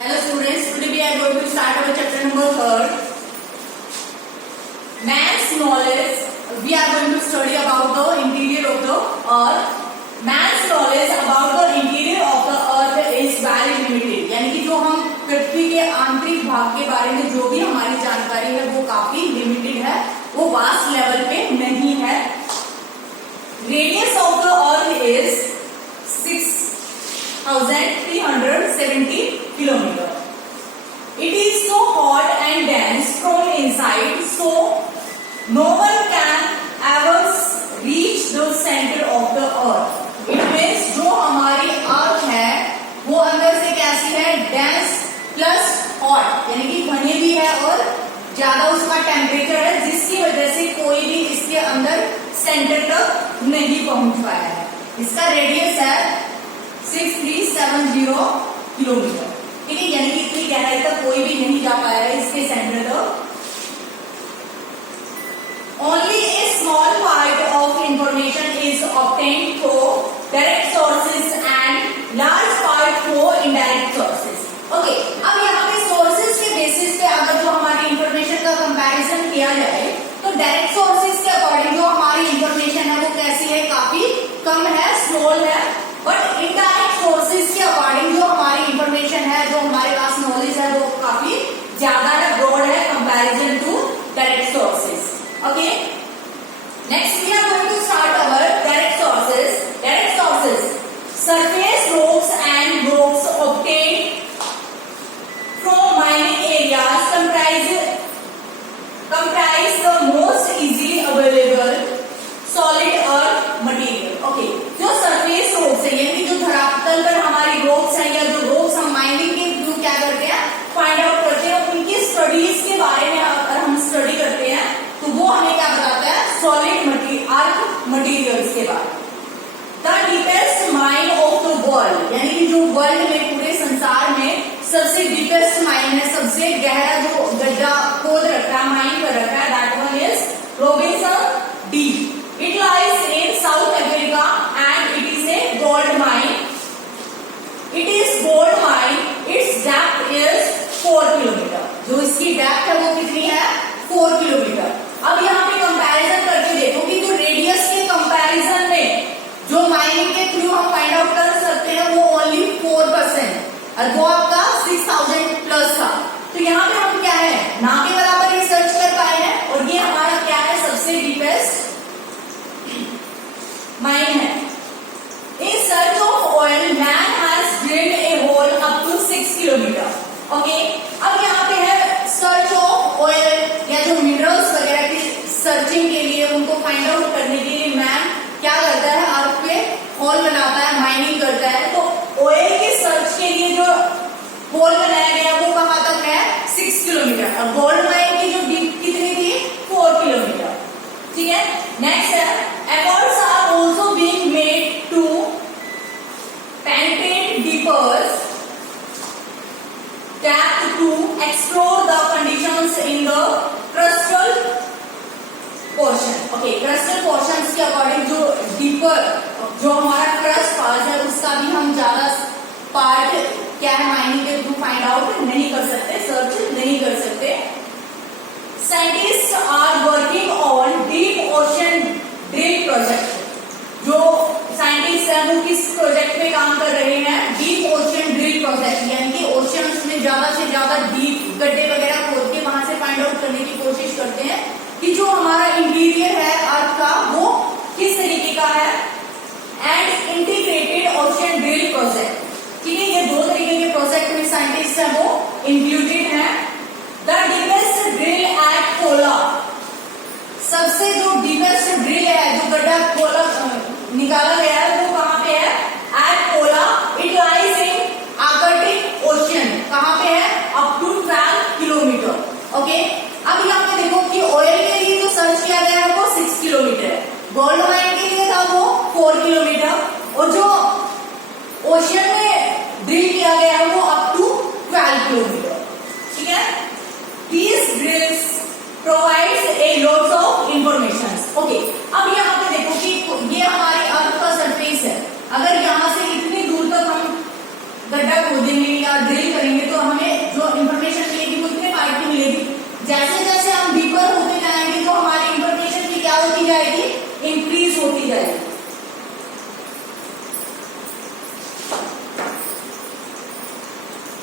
Hello students, today we are going to start our chapter number 3rd. Man's knowledge. We are going to study about the interior of the earth. Man's knowledge about the interior of the earth is very limited. यानी कि जो हम पृथ्वी के आंतरिक भाग के बारे में जो भी हमारी जानकारी है वो काफी लिमिटेड है, वो वास्ट लेवल पे नहीं है. Radius of the earth is 6,370 kilometer. It is so hot and dense from inside, so no one can ever reach the center of the earth. It means जो हमारी अर्थ है वो अंदर से कैसी है, डेंस प्लस हॉट, यानी कि घनी भी है और ज्यादा उसका टेम्परेचर है, जिसकी वजह से कोई भी इसके अंदर सेंटर तक नहीं पहुंच पाया है. इसका रेडियस है 6370 किलोमीटर. ठीक है, यानी कि इतनी गहराई तक कोई भी नहीं जा पाया है इसके सेंटर तक. Only a small part of information is obtained through direct sources and large part through indirect sources. Okay, अब यहाँ पे sources के बेसिस पे अगर जो हमारी इंफॉर्मेशन का कंपैरिजन किया जाए तो डायरेक्ट सोर्सेज के अकॉर्डिंग जो हमारी इंफॉर्मेशन है वो कैसी है, काफी कम है, स्मॉल है. बट इनडायरेक्ट सोर्सेज के अकॉर्डिंग जो हमारी इंफॉर्मेशन है, जो हमारे पास नॉलेज है वो काफी ज्यादा है, ब्रॉड है comparison to direct sources. Okay, next we are going to start our direct sources. Direct sources surface rocks and rocks obtained from mining areas comprise the most easily available solid earth material. Okay, जो surface rocks है, यानी जो धरातल पर हमारी rocks है या जो रॉक्स हम माइनिंग के थ्रू क्या करते हैं, फाइंड आउट करते हैं, उनकी स्टडीज के बारे में अगर हम स्टडी करते हैं तो वो हमें क्या बताता है, सॉलिड अर्थ मटेरियल्स के बारे में. The deepest mine of the world, यानी कि जो वर्ल्ड में पूरे संसार में सबसे डीपेस्ट माइन है, सबसे गहरा जो गड्ढा खोद रखा है, माइन कर रखा है, that one is Robinson deep. It lies in south America and it is a gold mine. It is gold mine. It's depth is 4 kilometre. जो इसकी डेप्थ है वो कितनी है, 4 किलोमीटर. अब यहाँ पे कंपैरिजन करके देखो कि जो रेडियस के कंपैरिजन में जो माइनिंग के थ्रू हम फाइंड आउट कर सकते हैं वो ओनली 4% और वो आपका 6000 प्लस था. तो यहाँ पे हम क्या है, ना के बराबर रिसर्च कर पाए हैं और ये हमारा क्या है, सबसे डीपेस्ट माइन है. In search of oil man has drilled a hole up to 6 kilometre. Okay, अब यहाँ पे है सर्च ऑफ ऑयल या जो मिनरल्स वगैरह की सर्चिंग के लिए, उनको फाइंड आउट करने के लिए मैन क्या करता है, अर्थ पे होल बनाता है, माइनिंग करता है. तो ऑयल के सर्च के लिए जो होल बनाया गया वो कहां तक है, 6 किलोमीटर. और गोल्ड माइन की जो डीप कितनी थी, 4 किलोमीटर. ठीक है, नेक्स्ट है efforts are also being made to penetrate deeper depth to explore the conditions in the crustal portion. Okay, crustal portions के अकॉर्डिंग जो डीपर जो हमारा क्रस्ट पार्ट है उसका भी हम ज्यादा पार्ट क्या है, माइनिंग के थ्रू फाइंड आउट नहीं कर सकते, सर्च नहीं कर सकते. Scientist are working on deep ocean drill project. जो साइंटिस्ट हैं वो किस प्रोजेक्ट पे काम कर रहे हैं, डीप ओशन ड्रिल प्रोजेक्ट, यानी कि ओशंस में ज्यादा से ज्यादा डीप गड्ढे वगैरह खोद के वहां से फाइंड आउट करने की कोशिश करते हैं कि जो हमारा इंटीरियर है अर्थ का वो किस तरीके का है. And integrated ocean drill project. ठीक है, ये 2 तरीके के प्रोजेक्ट में साइंटिस्ट है वो इंक्लूडेड है. The deepest drill at Kola. सबसे जो डीपेस्ट ड्रिल है, जो गड्ढा खोला निकाला गया है वो कहाँ पे है, at Kola. It lies in Arctic Ocean. कहाँ पे है, अप टू 12 किलोमीटर. ओके, अब यहाँ पे देखो कि ऑयल के लिए जो सर्च किया गया है वो 6 किलोमीटर है, गोल्ड माइन के लिए था वो 4 किलोमीटर और जो ओशन में ड्रिल किया गया है वो up to 12 kilometre.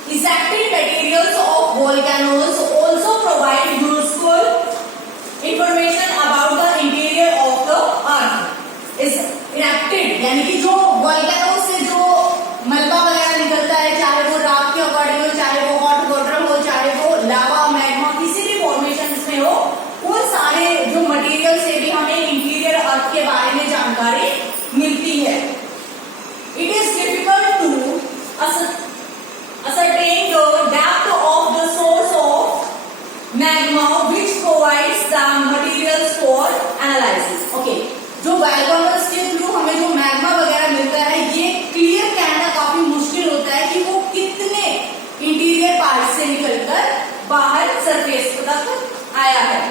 Ejected materials of volcanoes also provide useful information about the interior of the earth. Is erupted यानी कि जो वोल्केनो से जो मलबा वगैरह निकलता है, चाहे वो राख के अकॉर्डिंग हो, चाहे वो हॉट वाटर हो, चाहे वो लावा मैग्मा किसी भी फॉर्मेशन में हो, वो सारे जो मटेरियल से भी हमें इंटीरियर अर्थ के बारे में जानकारी मिलती है. It is difficult to ascertain the depth of the source of magma which provides the materials for analysis. Okay, जो वोल्केनोस के थ्रू हमें जो मैग्मा वगैरह मिलता है, ये क्लियर कहना काफी मुश्किल होता है कि वो कितने इंटीरियर पार्ट से निकलकर बाहर सरफेस तक आया है.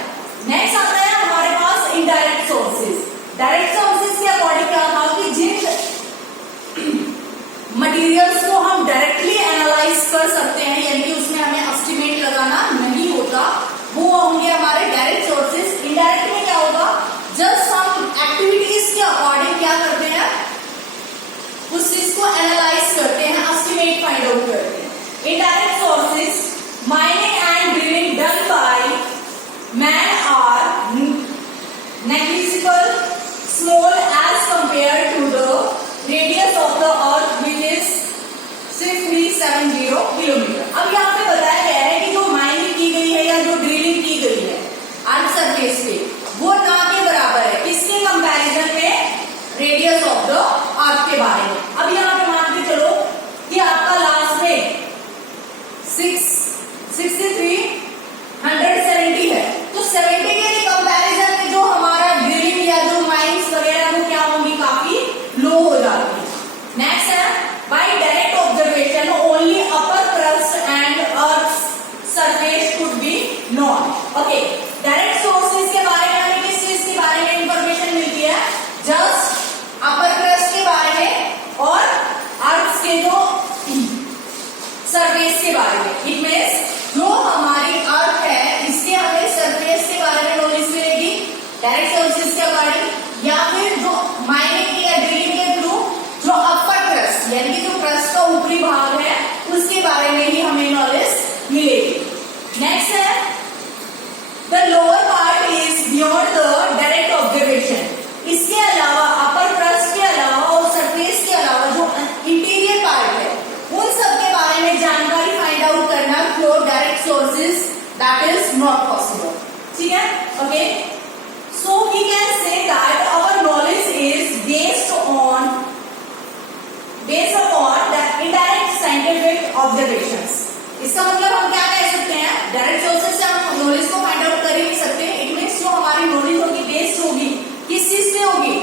नेक्स्ट आता है हमारे पास इनडायरेक्ट सोर्सेज. डायरेक्ट सोर्सेज के अकॉर्डिंग क्या था कि जिन मटेरियल्स को हम डायरेक्टली एनालाइज कर सकते हैं, यानी कि उसमें हमें एस्टिमेट लगाना नहीं होता, वो होंगे हमारे डायरेक्ट सोर्सेज. इनडायरेक्ट में क्या होगा, जस्ट हम एक्टिविटीज के अकॉर्डिंग क्या करते हैं, उस चीज को एनालाइज करते हैं, एस्टिमेट फाइंड आउट करते हैं. Indirect sources mining and drilling done by man are negligible small as compare to the radius of the earth which is 6370 kilometre. अब यहाँ पे बताया गया है कि जो माइनिंग की गई है या जो ड्रिलिंग की गई है अर्थ सरफेस पे, वो ना के बराबर है किसके कंपैरिजन में, रेडियस ऑफ द अर्थ के बारे में. अब यहाँ पे मान के चलो कि आपका लास्ट में 6370 है, तो 70 के कंपैरिजन में जो हमारा ड्रिलिंग या जो माइंस वगैरह वो क्या होंगी, काफी लो हो जाती है. नेक्स्ट है by direct observation only upper crust and earth surface could be known. Okay, direct sources के बारे में हमें किस चीज के बारे में इंफॉर्मेशन मिलती है, जस्ट अपर क्रस्ट के बारे में और अर्थ के जो सरफेस के बारे में. इट मींस जो हमारी अर्थ है इसके हमें सरफेस के बारे में नॉलेज मिलेगी डायरेक्ट सोर्सेज के अकॉर्डिंग, या फिर जो माइनिंग की या ड्रिलिंग के थ्रू जो अपर क्रस्ट यानी कि जो क्रस्ट का ऊपरी भाग है उसके बारे में ही हमें नॉलेज मिलेगी. नेक्स्ट है the lower part is beyond the direct observation. इसके अलावा अपर क्रस्ट के अलावा और सरफेस के अलावा जो इंटीरियर पार्ट है उन सब के बारे में जानकारी फाइंड आउट करना through direct sources that is not possible. ठीक है, okay. So we can say that our knowledge is based upon the indirect scientific observations. इसका मतलब हम क्या कह सकते हैं, डायरेक्ट सोर्सेज से हम नॉलेज को फाइंड आउट कर ही नहीं सकते. इट मींस जो हमारी नॉलेज होगी बेस्ड होगी किस चीज पे होगी,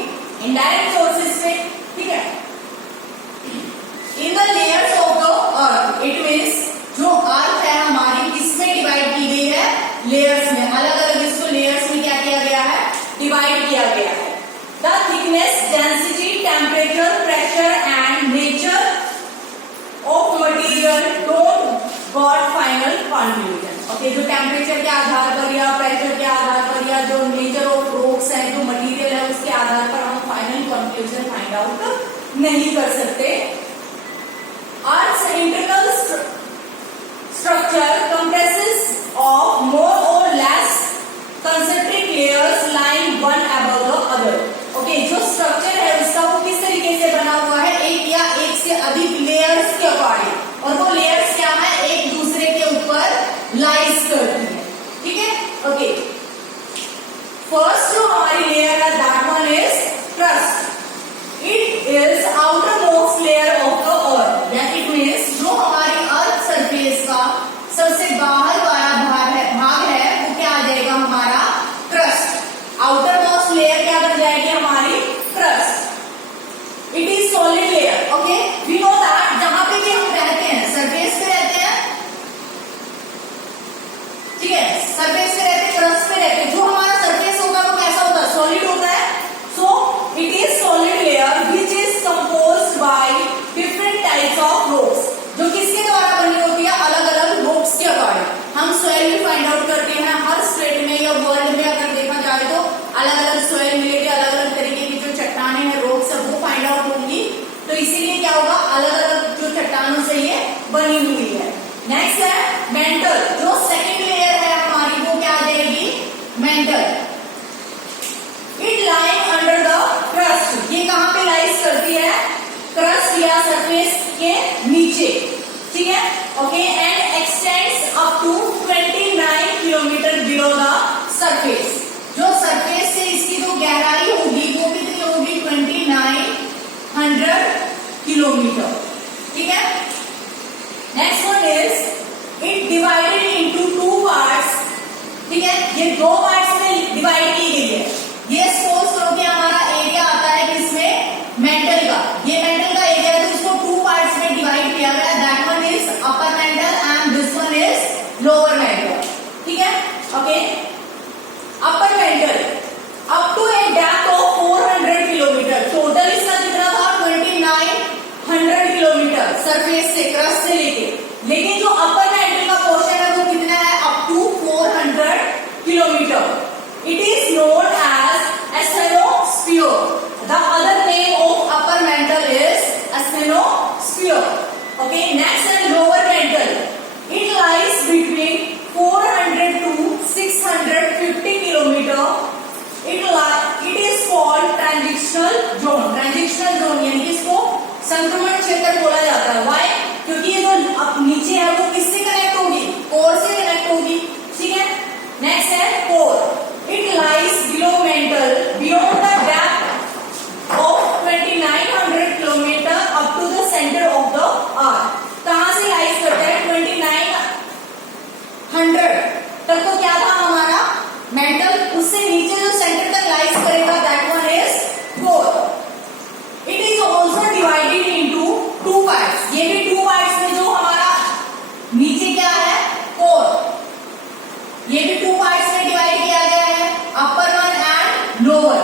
इनडायरेक्ट सोर्सेज पे. ठीक है, in the layers of the earth. It means जो अर्थ है हमारी किसमें डिवाइड की गई है, लेयर्स में. अलग अलग इसको लेयर्स में क्या किया गया है, डिवाइड किया गया है. The thickness, density, temperature, pressure and nature of material don't got final conclusion. Okay, जो टेम्परेचर के आधार पर या प्रेशर के आधार पर या जो नेचर ऑफ रॉक्स है, जो मटेरियल है उसके आधार पर हम फाइनल कंक्लूजन फाइंड आउट नहीं कर सकते. अर्थ's internal structure comprises of more or less concentric layers lying one above the other. Okay, जो स्ट्रक्चर है उसका वो किस तरीके से बना हुआ है, एक या एक से अधिक लेयर्स के अकॉर्डिंग, और वो लेयर्स क्या है, एक दूसरे के ऊपर लाइज करती है. ठीक है, ओके. फर्स्ट जो हमारी लेयर है that one is crust. It is outer most layer of the अर्थ. या इट मींस जो हमारी अर्थ सरफेस का सबसे बाहर वाला भाग है वो क्या आ जाएगा, हमारा क्रस्ट. आउटर मोस्ट लेयर क्या बन जाएगी, हमारी crust. It is solid layer. Okay, we know that जहां पे भी हम रहते हैं सरफेस पे रहते हैं. ठीक है, सरफेस पे रहते हैं, क्रस्ट पे रहते हैं. जो हमारा सरफेस होगा वो कैसा होता है, सॉलिड होता है. So it is solid layer which is composed by different types of rocks. जो किसके द्वारा बनी होती है, अलग अलग रॉक्स के अकॉर्डिंग. हम सॉइल भी फाइंड आउट करते हैं हर स्टेट में या वर्ल्ड में अगर देखा जाए तो अलग अलग सॉइल मिलेगी, अलग अलग तरीके की जो चट्टाने हैं, रॉक्स है वो फाइंड आउट होंगी. तो इसीलिए क्या होगा, अलग अलग जो चट्टानों से ये बनी हुई है. नेक्स्ट है मेंटल, जो सेकंड लेयर है हमारी वो क्या आ जाएगी, mental. It lying under the crust, ये कहां पे लाइज करती है, क्रस्ट या सरफेस के नीचे, ठीक है, okay. And extends up to 29 kilometre below the surface, जो सरफेस से इसकी जो गहराई होगी वो कितनी होगी, 2900 किलोमीटर, ठीक है। Next one is it divided into 2 parts, ठीक है, ये 2 पार्ट्स में डिवाइड की गई है। ये सपोज करो कि हमारा एरिया आता है किसमें, मेंटल का, ये मेंटल का एरिया है तो इसको 2 पार्ट्स में डिवाइड किया गया, that one is upper mantle and this one is lower mantle, ठीक है, okay. Upper mantle up to a depth of 400 kilometre, total इसका कितना था, 2900 किलोमीटर सरफेस से, क्रस्ट से लेके, लेकिन जो अपर मेंटल का पोर्शन है वो कितना है, up to 400 kilometre. It is known as asthenosphere. The other name of upper mantle is asthenosphere. Okay, next and lower mantle. It lies between 400 to 650 kilometer. It is called transitional zone. Transitional zone यानी कि इसको संक्रमण क्षेत्र बोला जाता है। Why? क्योंकि ये जो अब नीचे है वो किससे कनेक्ट होगी, कोर से कनेक्ट होगी, ठीक है। नेक्स्ट है core. It lies below mantle beyond the depth of 2900 kilometer up to the center of the earth. कहां से लाइज करता है, 2900 तक तो क्या था हमारा मेंटल, उससे नीचे जो सेंटर तक लाइज करेगा that one is core. It is also divided into 2 parts, ये भी 2 पार्ट्स में जो हमारा नीचे क्या है, कोर, ये भी 2 पार्ट्स में डिवाइड किया गया है, अपर वन एंड लोअर,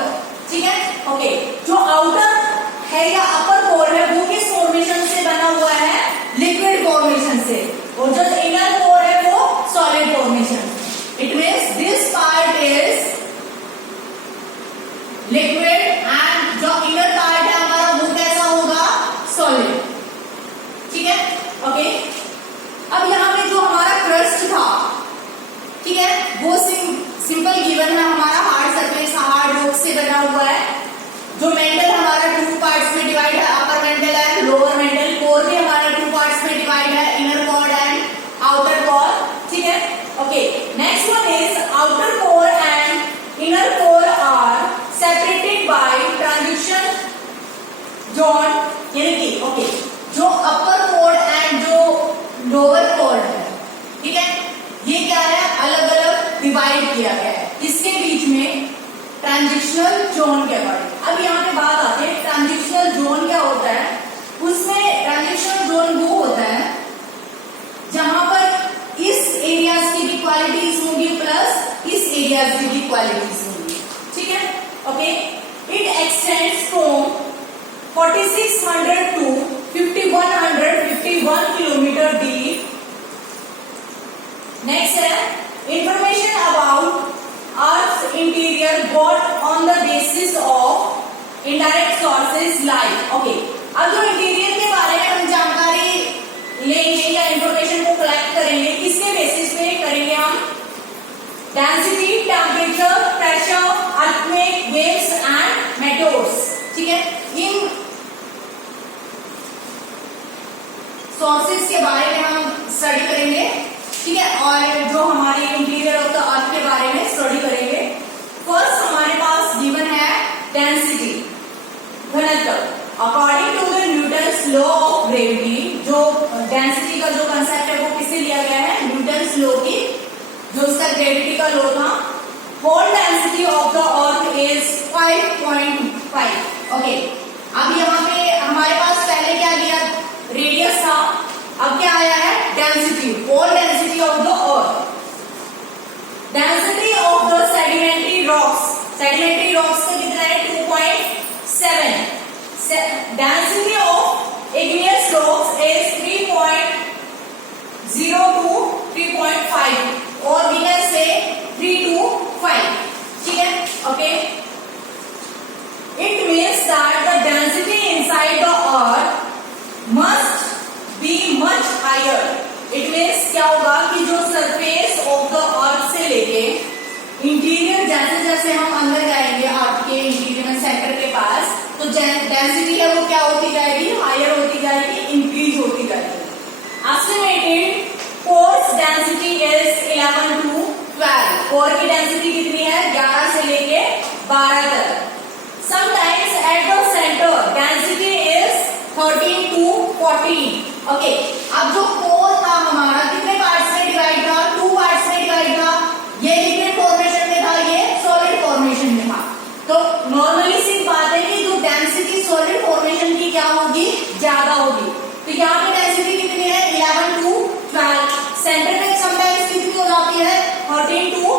ठीक है, ओके। जो आउटर है या अपर कोर है वो किस फॉर्मेशन से बना हुआ है, लिक्विड फॉर्मेशन से, और जो इनर कोर है वो solid formation. It means this part is liquid and जो इनर पार्ट है हमारा वो कैसा होगा, सॉलिड, ठीक है, ओके। अब यहाँ पे जो हमारा क्रस्ट था, ठीक है, वो सिंपल गिवन है, हमारा हार्ड सरफेस हार्ड रॉक से बना हुआ है। जो मेंटल हमारा 2 पार्ट्स में डिवाइड है, upper mantle and lower mantle, core भी हमारा 2 पार्ट्स में डिवाइड है, inner core and outer core, ठीक है, okay. Next one is outer core and inner core are separated by transition zone, यानी कि ओके, जो अपर कोर एंड जो लोअर कोर है, ठीक है, ये क्या है, अलग अलग डिवाइड किया गया है, इसके बीच में ट्रांजिशनल जोन के अकॉर्डिंग। अब यहाँ पे बात आती है ट्रांजिशनल जोन क्या होता है, उसमें ट्रांजिशनल जोन वो होता है जहां पर इस एरियाज की भी क्वालिटीज होंगी प्लस इस एरियाज की भी क्वालिटीज होंगी, ठीक है, okay. It extends from 4600 to 5151 kilometre deep. Next है information about earth interior got on the basis of indirect sources like, okay. अब जो इंटीरियर के बारे में हम जानकारी लेंगे या इंफॉर्मेशन को कलेक्ट करेंगे, किसके बेसिस पे करेंगे हम, density, temperature, pressure, earthquake, waves and meteors, ठीक है। इन सोर्सेज के बारे में हम स्टडी करेंगे, ठीक है, और जो हमारी इंटीरियर ऑफ द अर्थ के बारे में स्टडी करेंगे। फर्स्ट हमारे पास गिवन है डेंसिटी, घनत्व। According to the Newton's law of gravity, जो डेंसिटी का जो कंसेप्ट है वो किससे लिया गया है, न्यूटन्स लॉ की, जो उसका ग्रेविटी का लॉ था। Whole density of the earth is 5.5, okay. अब यहाँ पे हमारे पास पहले क्या दिया, रेडियस था, अब क्या आया है, density, whole density of the earth. Density of the sedimentary rocks, sedimentary rocks का कितना है, 2.7। Density of igneous rocks is 3.0 to 3.5 और विनर से 3 to 5, ठीक है, okay. It means that the density inside the earth must be much higher. It means क्या होगा कि जो सरफेस ऑफ द अर्थ से लेके इंटीरियर, जैसे जैसे हम अंदर जाएंगे अर्थ के इंटीरियर में सेंटर के पास, तो डेंसिटी है वो क्या होती जाएगी, हायर होती जाएगी, इंक्रीज होती जाएगी। Estimated course density is 11 to 12। Core की डेंसिटी कितनी है, 11 से लेके 12 तक। Sometimes at the centre density is 13 to 14। Okay, अब जो कोर था हमारा कितने पार्ट्स में डिवाइड था, 2 पार्ट्स में डिवाइड था। ये लिक्विड फॉर्मेशन में था, ये सॉलिड फॉर्मेशन में था। तो नॉर्मली सी बात है कि जो डेंसिटी सॉलिड फॉर्मेशन की क्या होगी, ज्यादा होगी। तो यहाँ पे डेंसिटी कितनी है, 11 to 12। सेंटर में समटाइम्स कितनी हो जाती है, 13 to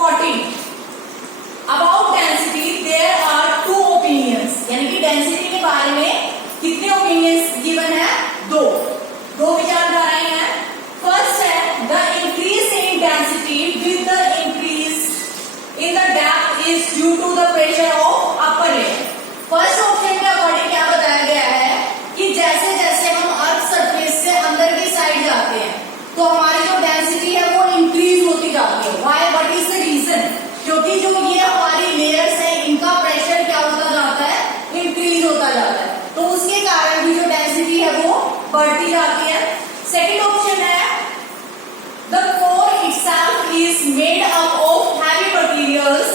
14। About density there are 2 opinions, यानी कि डेंसिटी के बारे में कितने ओपिनियंस गिवन है, दो विचारधाराएं हैं। फर्स्ट है the increase in density with the increase in the depth is due to the pressure of upper layer. First option के अकॉर्डिंग क्या बताया गया है कि जैसे जैसे हम अर्थ सरफेस से अंदर की साइड जाते हैं तो हमारी जो डेंसिटी है वो इंक्रीज होती जाती है। Why, what is the reason? क्योंकि जो ये हमारी लेयर्स है इनका प्रेशर क्या होता जाता है, इंक्रीज होता जाता है, तो उसके कारण भी जो डेंसिटी है वो बढ़ती जाती है। सेकेंड ऑप्शन है the core itself is made up of heavy materials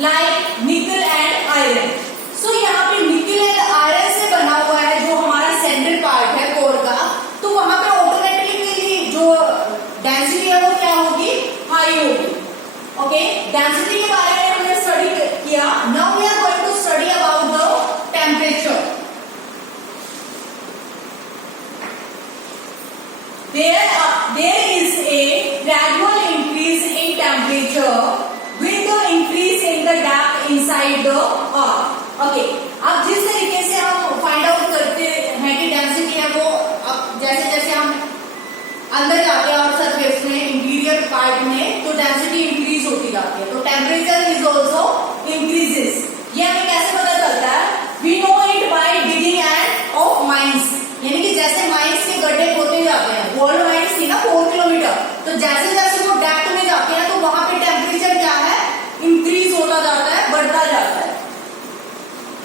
like nickel and iron. So यहाँ पे निकल एंड आयरन से बना हुआ है जो हमारा सेंट्रल पार्ट है कोर का, तो वहां पे ऑटोमेटिकली जो डेंसिटी है वो क्या होगी, हाई होगी। ओके, डेंसिटी के बारे में हमने स्टडी किया। Now we are going to study about the temperature. There is a gradual increase in temperature with the increase in the depth inside the earth. Okay, अब जिस तरीके से हम फाइंड आउट करते हैं कि डेंसिटी है वो, अब जैसे जैसे हम अंदर जाते हैं और सरफेस में इंटीरियर पार्ट में, तो डेंसिटी इंक्रीज होती जाती है। तो टेम्परेचर इज ऑल्सो इंक्रीजेस। ये हमें कैसे पता चलता है, we know it by digging and of mines, यानी कि जैसे माइंस के गड्ढे खोदे जाते हैं, गोल्ड माइंस थी ना 4 किलोमीटर, तो जैसे जैसे वो डेप्थ में जाते हैं तो वहां पे टेम्परेचर क्या है, इंक्रीज होता जाता है, बढ़ता जाता है।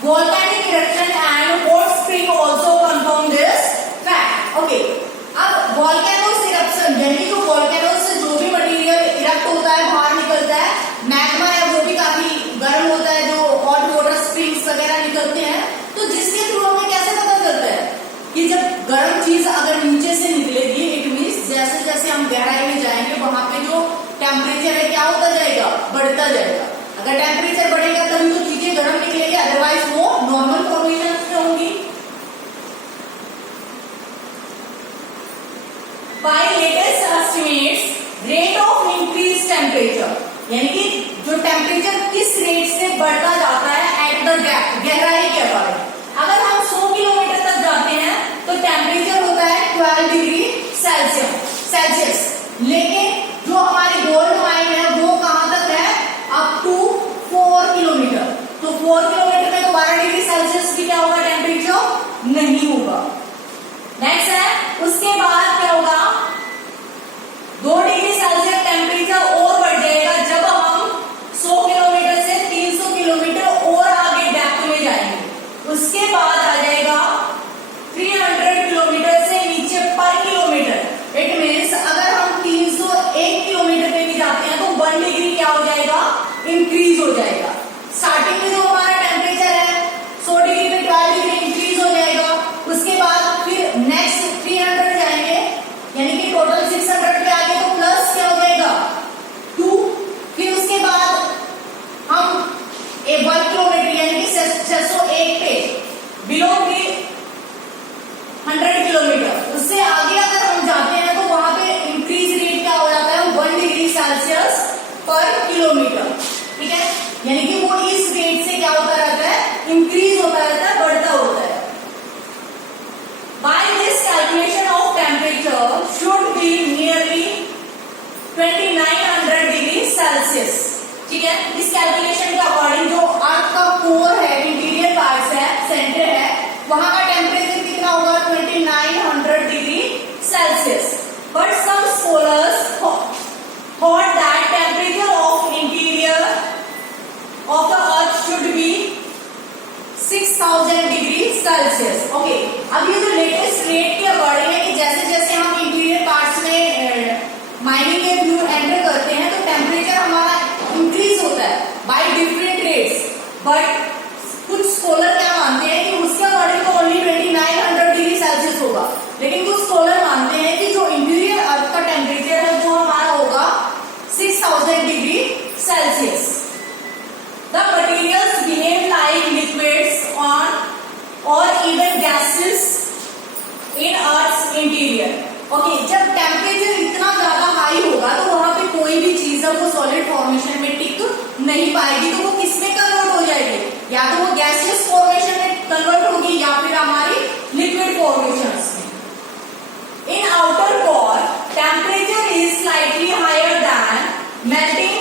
Volcanic eruption and hot spring also confirm this fact. Okay, अब वोल्केनोस इरप्शन यानी जो वोल्केनोस से जो भी मटेरियल इरप्ट होता है, बाहर निकलता है, मैग्मा है वो भी काफी गर्म होता है, जो हॉट वाटर स्प्रिंग्स वगैरह निकलते हैं, तो जिसके थ्रू हमें कैसे पता चलता है कि जब गर्म चीज अगर नीचे से निकलेगी, इट मीन्स जैसे जैसे हम गहराई में जाएंगे वहां पे जो टेम्परेचर है क्या होता जाएगा, बढ़ता जाएगा। अगर टेम्परेचर बढ़ेगा तभी तो चीजें गर्म निकलेगी, अदरवाइज वो नॉर्मल फॉर्मेशन में होंगी। By latest estimates rate of increase temperature, यानी कि जो टेम्परेचर किस रेट से बढ़ता जाता है एट द डेप्थ, गहराई के अकॉर्डिंग। अगर हम 100 किलोमीटर तक जाते हैं तो टेम्परेचर होता है 12 डिग्री सेल्सियस, लेकिन जो हमारी गोल्ड माइन है वो कहां तक है, अप टू 4 किलोमीटर। तो 4 किलोमीटर में तो 12 डिग्री सेल्सियस भी क्या होगा, टेम्परेचर नहीं होगा। नेक्स्ट है, उसके बाद क्या होगा, 2 डिग्री सेल्सियस टेम्परेचर और बढ़ जाएगा जब हम 100 किलोमीटर से 300 किलोमीटर और आगे डेप्थ में जाएंगे। उसके बाद आ जाएगा 300 किलोमीटर से नीचे पर किलोमीटर। इट मीन्स अगर हम 301 किलोमीटर पे भी जाते हैं तो 1 डिग्री क्या हो जाएगा, इंक्रीज हो जाएगा। स्टार्टिंग में जो हमारा टेम्परेचर है 100 डिग्री पे 12 डिग्री इंक्रीज हो जाएगा। उसके बाद फिर नेक्स्ट 300 जाएंगे, यानी कि टोटल 600 पे आगे तो प्लस क्या हो जाएगा 2। फिर उसके बाद हम 1 किलोमीटर यानी कि 601 पे बिलो 100 किलोमीटर, उससे आगे अगर हम जाते हैं तो वहां पे इंक्रीज रेट क्या हो जाता है, 1 डिग्री सेल्सियस पर किलोमीटर। ठीक है, यानी कि वो इस रेट से क्या होता रहता है, इंक्रीज होता रहता है, बढ़ता होता है। By this calculation of temperature should be nearly 2900 degree Celsius. ठीक है, इस कैलकुलेशन के अकॉर्डिंग जो अर्थ का कोर है, इंटीरियर पार्ट है, सेंटर है, वहां का टेम्परेचर कितना होगा, 2900 degree Celsius. But some scholar mining के थ्रू एंटर करते हैं तो टेम्परेचर हमारा इंक्रीज होता है बाय डिफरेंट रेट्स, बट कुछ स्कॉलर क्या मानते हैं कि उसके अकॉर्डिंग तो ओनली 2900 डिग्री सेल्सियस होगा, लेकिन कुछ स्कॉलर मानते हैं कि जो इंटीरियर अर्थ का टेम्परेचर है वो हमारा होगा 6000 degree Celsius. The materials behave like liquids और even gases in earth's interior. Okay, जब टेम्परेचर इतना ज्यादा हाई होगा तो वहां पे कोई भी चीज है वो सॉलिड फॉर्मेशन में टिक नहीं पाएगी, तो वो किसमें कन्वर्ट हो जाएगी, या तो वो गैसियस फॉर्मेशन में कन्वर्ट होगी या फिर हमारी लिक्विड फॉर्मेशन में। In outer core temperature is slightly higher than melting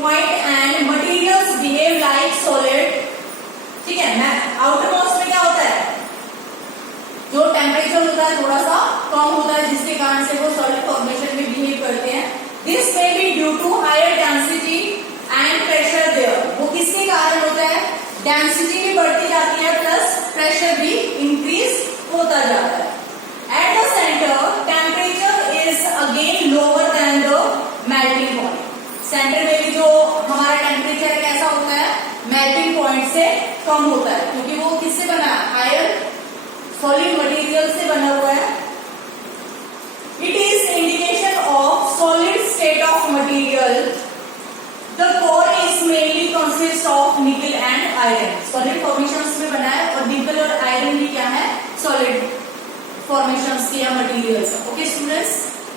point and materials behave like solid. ठीक है ना, आउटर मोस्ट में क्या होता है, जो टेम्परेचर होता है थोड़ा सा कम होता है जिसके कारण से वो सॉलिड फॉर्मेशन में बिहेव करते हैं। This may be due to higher density and pressure there. वो किसके कारण होता है, डेंसिटी भी बढ़ती जाती है प्लस प्रेशर भी इंक्रीज होता जाता है। At the centre temperature is again lower than the melting point. Centre में भी जो हमारा टेम्परेचर कैसा होता है, मेल्टिंग पॉइंट से कम होता है, क्योंकि वो किससे बना है, हायर सॉलिड मटेरियल से बना हुआ है। It is indication of solid state of material. The core is mainly consist of निकल एंड आयरन। सॉलिड फॉर्मेशंस में बना है और निकल और आयरन भी क्या है, सॉलिड फॉर्मेशंस के या materials. Okay students,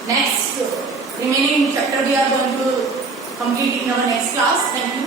next remaining chapter we are going to complete in our next class. Thank you.